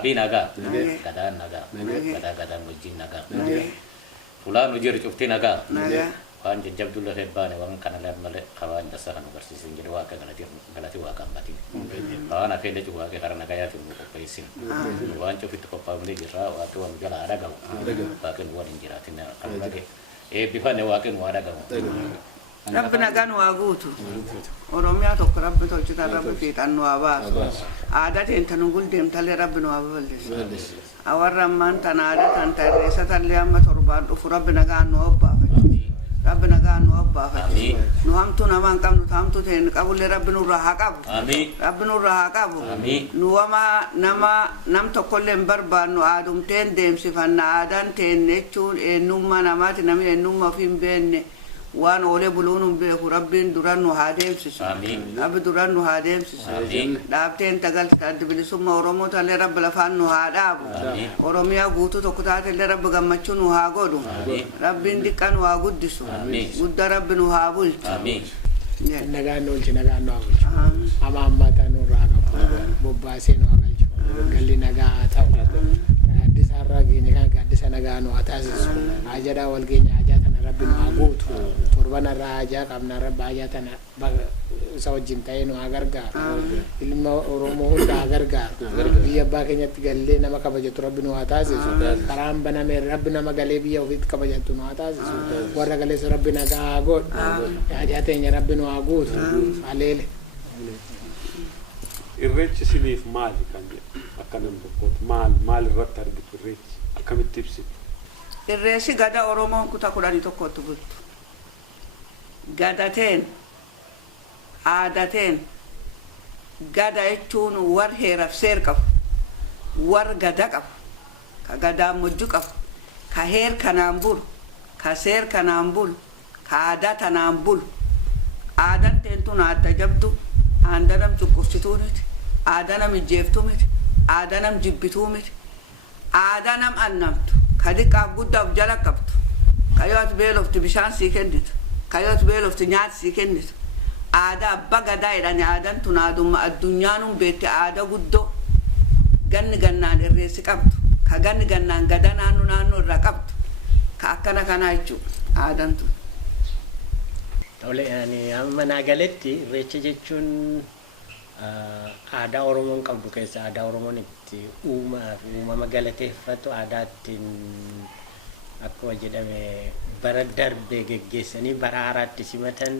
Abii nagaa. Gadaan nagaa. Gadaan wajjin nagaa. Fulaan hojii cuftee nagaa. Waan jajjabduu lafa baane waan kana malee qabaan dasa kan agarsiisan jedhu waaqa galatii waaqa hambatiin. Waan hafee lechuu waaqa karaa nagayaati nu qopheessin. Waan cufitti qophaa'ulee jirra waaqni waan jala haadha gahu. Waaqni waan hin jiraatin kan dhage. Eebbifanne waaqni waan dhagahu. Rabbi nagaan waa guutu. Oromiyaa tokko rabbi tolchita rabbi fiixan nu abaasu. Aadaa teenta nu guldeemtalee rabbi nu ababalleessu. Awarra ammaan tan aadaa tan tarreessa tallee amma torbaan dhufu rabbi nagaan nu obbaafachu. Rabbi nagaan nu obbaafachu. Nu hamtuu namaan qabnu hamtuu ta'een qabullee rabbi nurraa haa qabu. Rabbi nurraa haa qabu. Nu nam tokkollee hin barbaannu aadumteen deemsifanna aadaan ta'een jechuun eenyummaa namaati namni eenyummaa ofii hin beekne. Waan olee buluun beeku rabbiin duraan nu haa deemsisu. Rabbi duraan nu haa deemsisu. Dhaabteen tagalti adda bilisummaa Oromoo tallee rabbi lafaan nu haa dhaabu. Oromiyaa guutuu tokko taatellee rabbi gammachuu nu haa godhu. Rabbiin diqqa nu haa guddisu. Guddaa rabbi nu haa bulchu. Nagaan nu oolchi nagaan nu haa bulchu. Amma ammataa nu irraa qabu. Bobbaasee nu haa galchu. Galli nagaa haa ta'u. Gaaddisa irraa geenye kan gaaddisa nagaa nu haa taasisu. Hajaadhaa wal geenya hajaa tana rabbi nu haa guutu. Torban irraa hajaa qabna rabbi hajaa tana isa wajjin ta'ee nu haa gargaaru. Ilma Oromoo hunda haa gargaaru. Biyya abbaa keenyatti gallee nama kabajatu rabbi nu haa taasisu. Karaan baname rabbi nama galee biyya ofiitti kabajatu nu haa taasisu. Warra galees rabbi nagaa haa godhu. Hajaa teenya rabbi nu haa guutu. Aleele. Irreechi siniif maali kan jedhu akka nam tokkooti maal irratti argitu irreechi akkamitti ibsitu? Irreechi gada Oromoon kutaa 11tti bultu. Gadateen aadateen gada jechuun war heeraaf seer qabu war gada qabu ka gadaan mujju qabu ka heer kanaan bulu ka seer kanaan bulu ka aadaa tanaan bulu aadaan teentuun aadda jabdu aada nam cunqursituu miti aadaa nam ijjeeftuu miti aadaa nam jibbituu miti aadaa nam annamtu ka diqqaaf guddaaf jala qabdu ka yoo ati beelofti bishaan sii kennitu ka yoo ati beelofti nyaata sii kennitu aadaa abbaa gadaa jedhani aadaan tun aadummaa addunyaanuun beetti aadaa guddoo ganni gannaan irreessi qabdu ka ganni gannaan gada naannoo irraa qabdu ka akkana kanaa jechuudha aadaan tun. Tole amma naagaletti irreecha jechuun aadaa Oromoon qabdu keessa aadaa Oromoon itti uumama galateeffatu aadaa ittiin akkuma jedhame bara darbee geggeessanii bara haaraatti simatan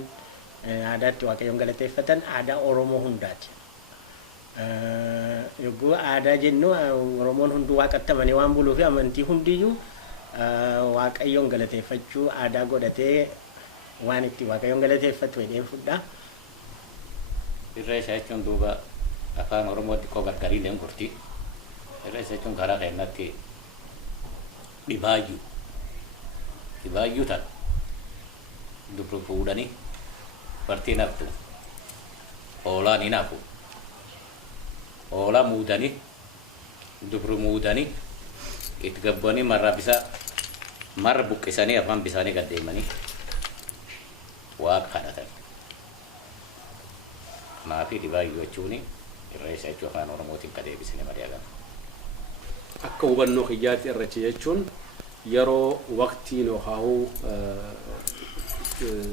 aadaatti waaqayyoon galateeffatan aadaa Oromoo hundaati. Yogguu aadaa jennu Oromoon hunduu waaqattamanii waan buluuf amantii hundiyyuu waaqayyoon galateeffachuu aadaa godhatee waan itti waaqayyoon galateeffatu jedheen fudhaa. Irreecha jechuun duuba afaan Oromootti koo gargarii leen gurti. Irreecha jechuun karaa keenyatti dhibaayyuu tan dubru fuudhanii bartii naftu hoolaa ni nafu hoolaa muudanii dubru muudanii itti gabbanii marra buqqisanii afaan bisaanii gaddeemanii waaqa kadhatan. Maafi dhibaayyuu jechuun irreecha jechuu afaan Oromootiin ka deebisanii mari'atan. Akka hubannoo kiyyaatti irreecha jechuun yeroo waqtiin yookaan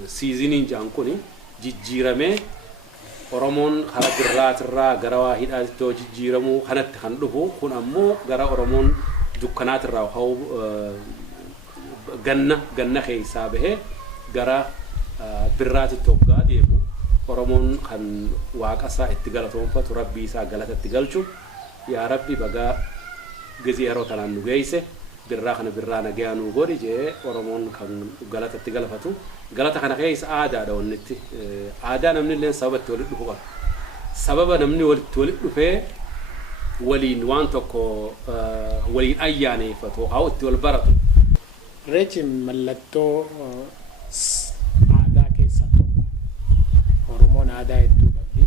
siiziniin jaan kun jijjiiramee Oromoon karaa birraatirraa gara waa hidhaatti yoo jijjiiramu kanatti kan dhufu kun ammoo gara Oromoon dukkanaatirraa yookaan ganna keessaa bahee gara birraatitti hoggaa deemu Oromoon kan waaqa isaa itti galatoonfatu rabbii isaa galatatti galchu yaa rabbi bagaa gizii yeroo tanaan nu geesse birraa kana birraa nagaa nu godhi jee Oromoon kan galatatti galfatu galata kana keessa aadaadha wannitti aadaa namni illee sababa itti walitti dhufu qaba sababa namni walitti dhufee waliin waan tokko waliin ayyaaneeffatu haa itti wal baratu. Irreechi mallattoo aadaa keessaa tokko Oromoon aadaa hedduu qabdi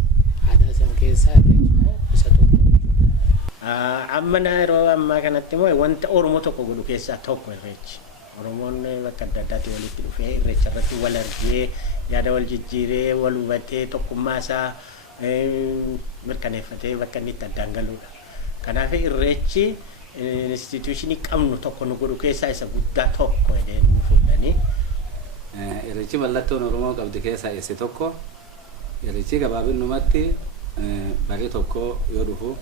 aadaa san keessaa irreechi immoo isa tokko jechuudha. Amma yeroo ammaa kanatti immoo wanta Oromoo tokko godhu keessaa tokko irreechi. Oromoon bakka adda addaatti walitti dhufee irreecha irratti wal argee yaada wal jijjiiree wal hubatee tokkummaa isaa mirkaneeffatee bakka inni itti addaan galuudha. kanaaf irreechi institution qabnu tokko nu godhu keessaa isa guddaa tokko edeen fuudhanii irreechi mallattoon Oromoo qabdi keessaa isa tokko irreechi gabaabinumatti bari tokko yoo dhufu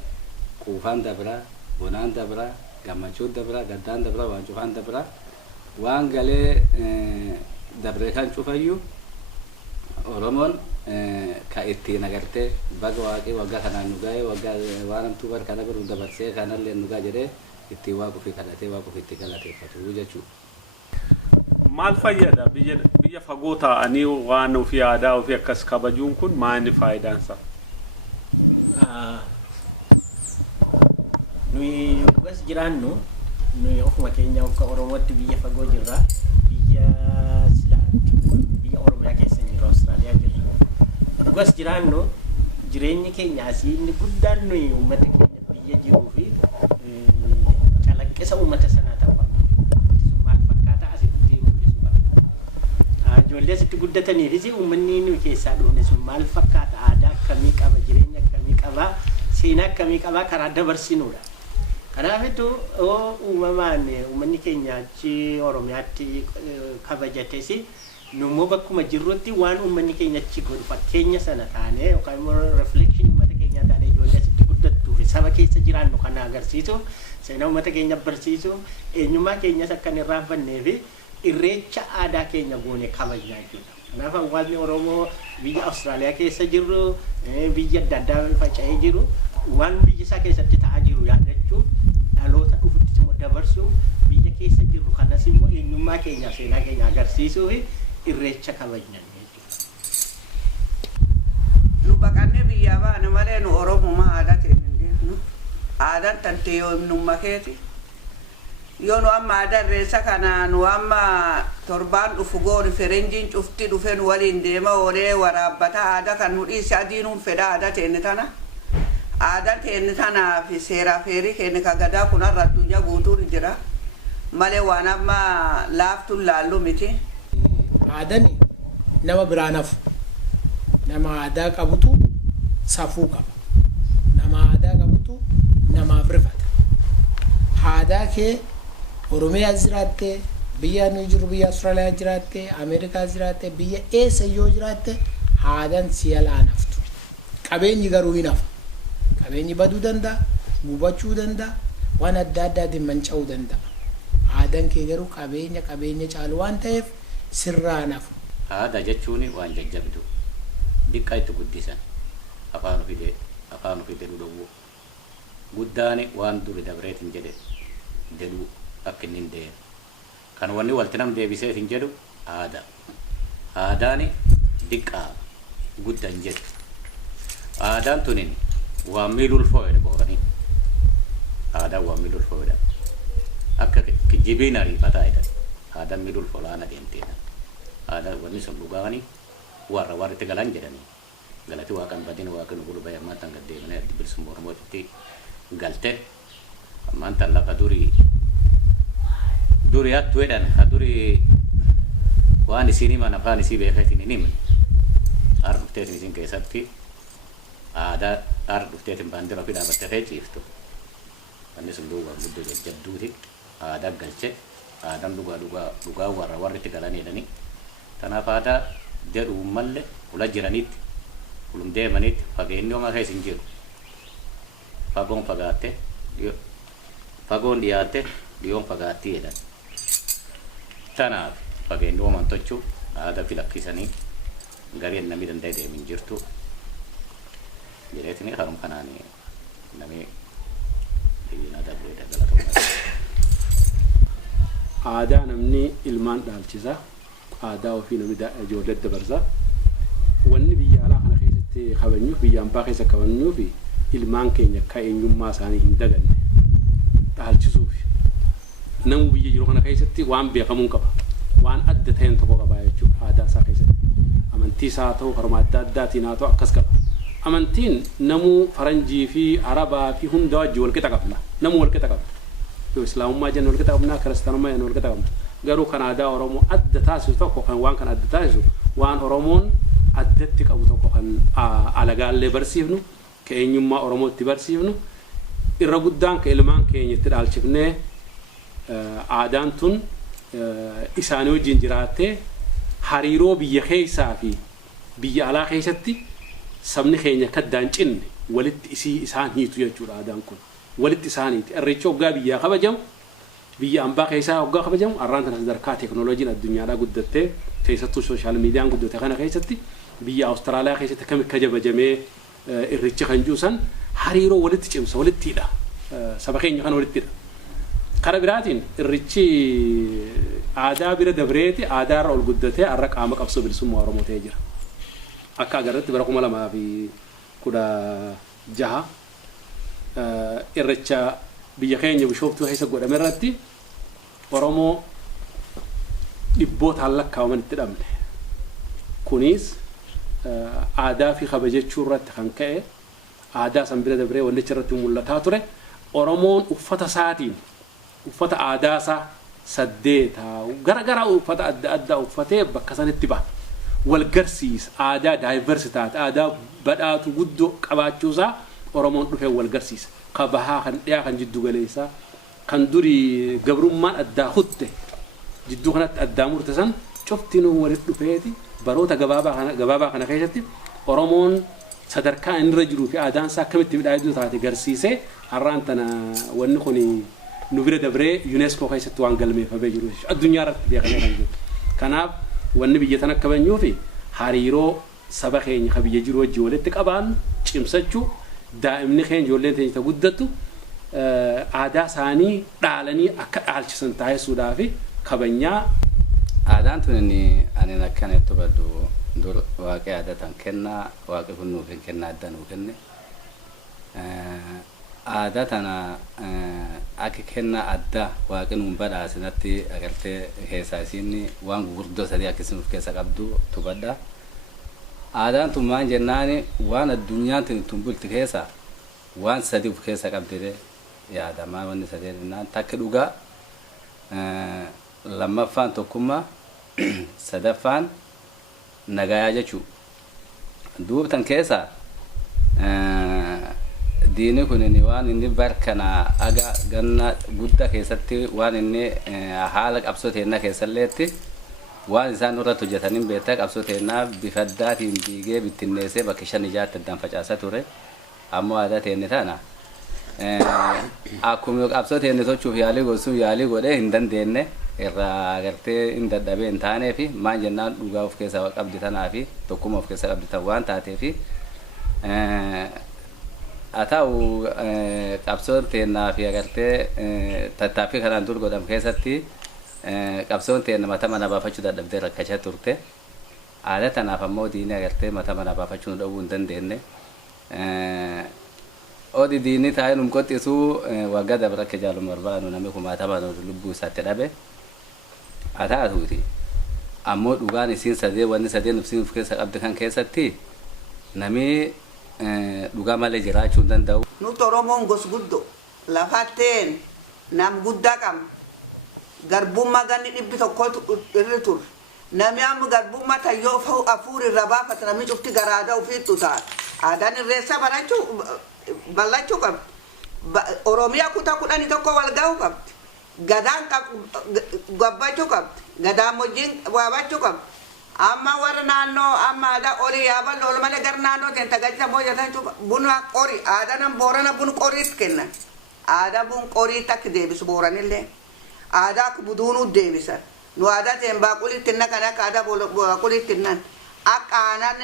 quufaan dabra bonaan dabra gammachuun dabra gaddaan dabra waan cufaan dabra waan galee dabre kan cufayyu Oromoon ka ittiin agartee baga waaqii waggaa kanaan nu ga'e waggaa waan amtuu bar kana biru dabarsee kanallee nu ga'a jedhee ittiin waaquu fi kadhatee waaquu fi itti galateeffatu jechuudha. Maal fayyada biyya fagoo ta'anii waan ofii aadaa ofii akkas kabajuun kun maali faayidaan isaa? Nuyi dhugas jiraannu nuyi ofuma keenya akka Oromootti biyya fagoo jirra biyya Oromiyaa keessa jirra Austraaliyaa jirra dhugas jiraannu jireenyi keenya asii inni guddaan nuyi uummata keenya biyya jiruu fi calaqqisa uummata sanaa ta'uu maal fakkaata asitti mul'isu qaba ijoollee asitti guddataniifis uummanni nuyi keessaa dhufne sun maal fakkaata aadaa akkamii qaba jireenya akkamii qaba seenaa akkamii qaba karaa dabarsinuudha. Kanaafittu uumamaan uummanni keenya achi Oromiyaatti kabajates nummoo bakkuma jirrutti waan uummanni keenya achi godhu fakkeenya sana taane yookaan immoo reflection uummata keenya taane ijoollee asitti guddattuu fi saba keessa jiraannu kana agarsiisu seenaa uummata keenya barsiisu eenyummaa keenyas akka hin irraanfannee fi irreecha aadaa keenya goone kabajnaa jechuudha. Kanaaf hawaasni Oromoo biyya Austraaliyaa keessa jirru biyya adda addaa faca'ee jiru waan biyya isaa keessatti ta'aa jiru yaadachuuf dhaloota dhufutti immoo dabarsuuf biyya keessa jirru kanas immoo eenyummaa keenya seenaa keenya agarsiisuu fi irreecha kabajnan jechuudha. Nu baqannee biyyaa baana malee nu Oromummaa aadaa keenya hin beeknu. Aadaan tantee yoo himnummaa keeti. Yoo nu amma aadaa irreessa kana nu amma torbaan dhufu gooni ferenjiin cufti dhufe nu waliin deema oolee waraabbata aadaa kan nu dhiise adiinuun fedha aadaa teenne tana. Aadaa teenne tanaa fi seeraa feerii keenya ka gadaa kunarra addunyaa guutuun jira. Malee waan amma laaftuun laallu miti. Aadaan nama biraan hafu. Nama aadaa qabutu safuu qaba. Nama aadaa qabutu namaaf rifata. Aadaa kee Oromiyaa jiraatte, biyya nu jiru biyya Austraaliyaa jiraatte, Ameerikaa jiraatte, biyya eessa yoo jiraatte aadaan siyalaan haftu. Qabeenyi garuu hin hafu. Qabeenyi baduu danda'a, gubachuu danda'a, waan adda addaatiin manca'uu danda'a. Aadaan kee garuu qabeenya caalu waan ta'eef sirraan hafu. Aadaa jechuun waan jajjabdu diqqaa itti guddisan afaan ofii jedhu dhowwu guddaan waan duri dabreetiin jedhe jedhu akka inni hin deemu kan wanni walti nam deebiseetiin jedhu aadaa aadaan diqqaa guddan jedhu aadaan tunin waan miilul fooyedha booranii aadaan waan miilul fooyedha akka kijibiin ariifataa jedhan aadaan miilul folaana deemteedha aadaa wanni sun dhugaanii warra itti galan jedhanii galati waaqan badin waaqan gulu bay amma tan gaddeemne addi bilisummaa Oromootti galte amma tan lafa duri attu edhan duri waan isini mana afaan isii beekatin inni ardufteetin isin keessatti aadaa ardufteetin baandira fi dhaabattee feeciiftu wanni sun duuba guddoo jajjabduuti aadaa galche aadaan dhugaa warra itti galan jedhanii tanaaf aadaa jedhu malle ula jiranitti ulum deemanitti fageenni homaa keessa hin jiru fagoon fagaatte fagoon dhiyaatte dhiyoon fagaattii jedhan tanaaf fageenni homaan tochuu aadaa filakkisanii gariin namni danda'e deemin jirtu jedheetini harum kanaan namni dhiyyina dabreedha galatoomata. Aadaa namni ilmaan dhaalchisa. Aadaa ofii namni ijoollee dabarsa. Wanni biyya alaa kana keessatti kabajnuuf biyya ambaa keessa kabajnuuf ilmaan keenya akka eenyummaa isaanii hin daganne dhaalchisuuf namu biyya jiru kana keessatti waan beekamuun qaba. Waan adda ta'een tokko qaba jechuudha aadaa isaa keessatti. Amantii isaa ta'uu karuma adda addaatiin haa ta'u akkas qaba. Amantiin namu faranjii fi arabaa fi hunda wajji wal qixa qabna. Namu wal qixa qabna. Yoo islaamummaa jennu wal qixa qabna, kiristaanummaa jennu wal qixa qabna. Garuu kan aadaa Oromoo adda taasisu tokko kan waan kan adda taasisu waan Oromoon addatti qabu tokko kan alagaallee barsiifnu, ka eenyummaa Oromootti barsiifnu irra guddaan ka ilmaan keenyatti dhaalchifnee aadaan tun isaanii wajjin jiraattee hariiroo biyya keessaa fi biyya alaa keessatti sabni keenya kaddaan cinne walitti isaan hiitu jechuudha aadaan kun walitti isaaniiti irreecha waggaa biyyaa kabajamu biyya ambaa keessaa waggaa kabajamu arraan tana sadarkaa teekinooloojiin addunyaadhaa guddattee keessattuu sooshaal miidiyaan guddate kana keessatti biyya Awustiraaliyaa keessatti kam akka jabajamee irreecha kan juusan hariiroo walitti cimsa walittiidha saba keenya kan walittidha kara biraatiin irreechi aadaa bira dabreeti aadaa irra ol guddatee arra qaama qabsoo bilisummaa Oromoo ta'ee jira akka agarratti bara 2016 irreecha biyya keenya Bishooftuu keessa godhame irratti Oromoo dhibbootaan lakkaa'aman itti dhabne kunis aadaa fi kabajachuu irratti kan ka'e aadaa san bira dabree wannicha irratti mul'ataa ture Oromoon uffata isaatiin uffata aadaa isaa saddeetaa gara uffata adda addaa uffatee bakka sanitti ba'a wal garsiisa aadaa daayiversitaati aadaa badhaatu guddoo qabaachuusaa Oromoon dhufee wal garsiisa ka bahaa kan dhiyaa kan jiddu galeessaa kan durii gabrummaan addaa hutte jidduu kanatti addaa murte san cuftinuu walitti dhufeeti baroota gabaabaa kana keessatti Oromoon sadarkaa inni irra jiruu fi aadaan isaa akkamitti midhaayiduu taate garsiisee har'aan tana wanni kun nu bira dabree UNESCO keessatti waan galmeeffamee jiru addunyaa irratti beekamee kan jiru kanaaf wanni biyya tana akka banyuu fi hariiroo saba keenya ka biyya jiru wajjin walitti qabaan cimsachuu daa'imni keenya ijoolleen keenya guddattu aadaa isaanii dhaalanii akka dhaalchisan taasisuudhaa fi kabajaa aadaan tun ani akkanatti hubadhu dur waaqee aadatan kennaa waaqee kun nuuf hin kennaa adda nuu kenne aadaa tana akka kennaa adda waaqee nuun badhaasinatti agartee keessaa isiin waan gurguddoo sadii akka isin of keessa qabdu hubadha aadaan tun maan jennaani waan addunyaan tun bulti keessa waan sadii of keessa qabdire yaadamaa wanni sadii jennaan takka dhugaa lammaffaan tokkummaa sadaffaan nagayaa jechuu duubtan keessa diini kun waan inni barkana aga ganna guddaa keessatti waan inni haala qabsoo teennaa keessalleetti waan isaan irratti hojjetaniin beektaa qabsoo teennaa bifa addaatiin diigee bittinneessee bakka 5 addaan facaasaa ture ammoo aadaa teenne tana akkuma qabsoo teenne tochuuf yaalii godhee hin dandeenye irraa agartee hin dadhabee hin taanee fi maan jennaan dhugaa of keessaa qabdi tanaa fi tokkuma of keessaa qabdi tan waan taatee fi ata'u qabsoon teennaa fi agartee tattaaffii kanaan dur godham keessatti qabsoon teenna mata mana baafachuu dadhabdee rakkachaa turte aadaa tanaaf ammoo diinii agartee mata mana baafachuu nu dhowwuu hin dandeenye odi diinii taa'ee nu qoxxisuu waggaa dabre akka jaaluma barbaadu namni kumaatamaan lubbuu isaatti dhabe ataatuuti ammoo dhugaan isiin sadee wanni sadeen ibsiin of keessa qabdi kan keessatti namni dhugaa malee jiraachuu hin danda'u. Nuti Oromoon gosguddo lafatteen nam guddaa qabna garbummaa ganni 100 irra ture namni amma garbummaa tayyoo afuur irra baafata namni cufti garaadaa ofiittu ta'a aadaan irreessa bal'achuu qabdi Oromiyaa kutaa 11 wal ga'uu qabdi. Gadaan gabbachuu qabdi gadaan wajjin waabachuu qabdi amma warra naannoo amma aadaa horii yaaba loolu malee gar naannoo ta'e tajaajila mooyyatan buna horii aadaan boorana bun qoriitti kennan aadaa bun qoriitti akka deebisu booranillee aadaa akka buduunuu deebisan nu aadaa ta'een baaquliitti naqan akka aadaa baaquliitti nan akka aanaan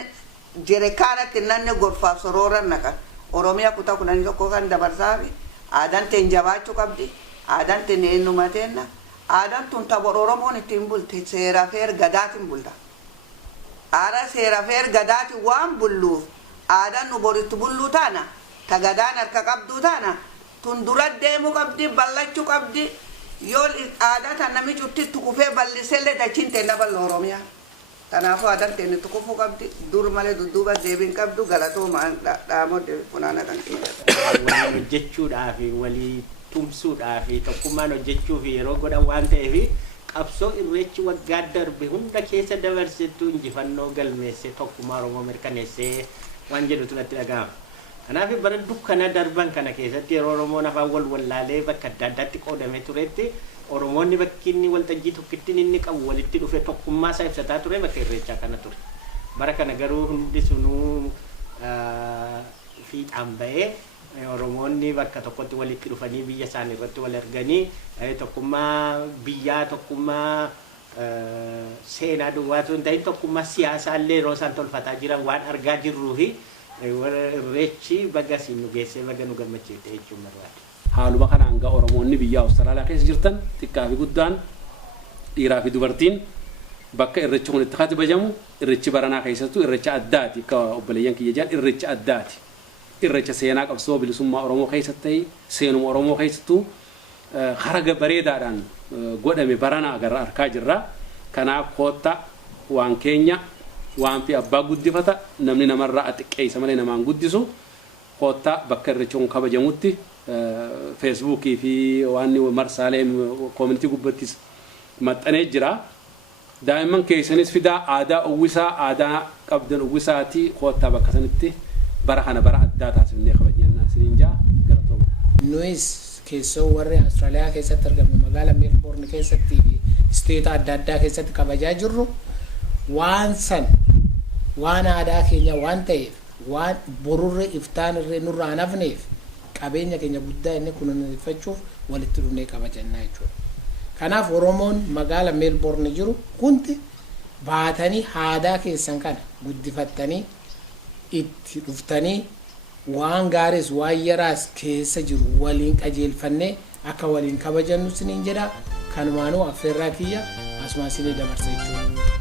jerekaanatti nanne gorfaaf sorooran naqan Oromiyaa kutaa 11 kan dabarsaa fi aadaan ta'een jabaachuu qabdi. Aadaan tenne eenyumateenna aadaan tun tapha Oromoon ittiin bulte seera feer gadaatiin bulta. Aadaa seera feer gadaatiin waan bulluuf aadaan nu boritti bulluu taana ta gadaan harka qabduu taana tun dura deemuu qabdi bal'achuu qabdi yoo aadaa tan namichi itti kufee bal'isellee dachiin teenna bal'oo Oromiyaa. Kanaafuu aadaan tenne itti kufuu qabdi dur malee dudduuba deebiin qabdu galatoomaan dhaamoo funaana kan qiyyaata. Hojjechuudhaaf walii tumsuudhaa fi tokkummaan hojjechuuf yeroo godhan waan ta'eef qabsoo irreechi waggaa darbe hunda keessa dabarsettuu injifannoo galmeesse tokkummaa Oromoo mirkaneessee waan jedhutu natti dhaga'ama. kanaaf bara dukkana darban kana keessatti yeroo Oromoon afaan wal wallaalee bakka adda addaatti qoodamee turetti Oromoonni bakki inni waltajjii tokkitti inni qabu walitti dhufe tokkummaa isaa ibsataa ture bakka irreechaa kana ture. Bara kana garuu hundi sunuu fiixaan bahee Oromoonni bakka tokkotti walitti dhufanii biyya isaanii irratti wal arganii tokkummaa biyyaa tokkummaa seenaa duwwaatu hin ta'in tokkummaa siyaasaa illee yeroo isaan tolfataa jiran waan argaa jirruu fi irreechi baga siin nu geessee baga nu gammachiifte jechuun barbaada. Haaluma kanaan gaa Oromoonni biyya Awustiraaliyaa keessa jirtan xiqqaa fi guddaan dhiiraa fi dubartiin bakka irreechi kun itti kabajamu irreechi baranaa keessattuu irreecha addaati akka obboleeyyan kiyya jedhan irreecha addaati. Irreecha seenaa qabsoo bilisummaa Oromoo keessatti seenuma Oromoo keessattuu haraga bareedaadhaan godhame barana agarra arkaa jirra. Kanaaf koota waan keenya waan fi abbaa guddifata namni namarraa xiqqeessa malee namaan guddisu koota bakka irreechi kun kabajamutti Facebookii fi waan marsaalee community gubbattis maxxanee jira. Daa'imman keessanis fidaa aadaa uwwisaa aadaa qabdan uwwisaati koota bakka sanitti bara kana bara addaa taasifnee kabajannaa siniinjaa galatooma. Nuyis keessoo warri Austraaliyaa keessatti argamu magaalaa Melbourne keessatti fi isteeta adda addaa keessatti kabajaa jirru waan san waan aadaa keenya waan ta'eef waan borurre iftaan irree nurraa hafneef qabeenya keenya guddaa inni kunuunfachuuf walitti dhufnee kabajannaa jechuudha. Kanaaf Oromoon magaalaa Melbourne jiru hundi baatanii aadaa keessan kana guddifattanii itti dhuftanii waan gaaris waan yaraas keessa jiru waliin qajeelfannee akka waliin kabajannu siniin jedha. Kanumaanuu affeerraa kiyya asumaa sinii dabarsa jechuudha.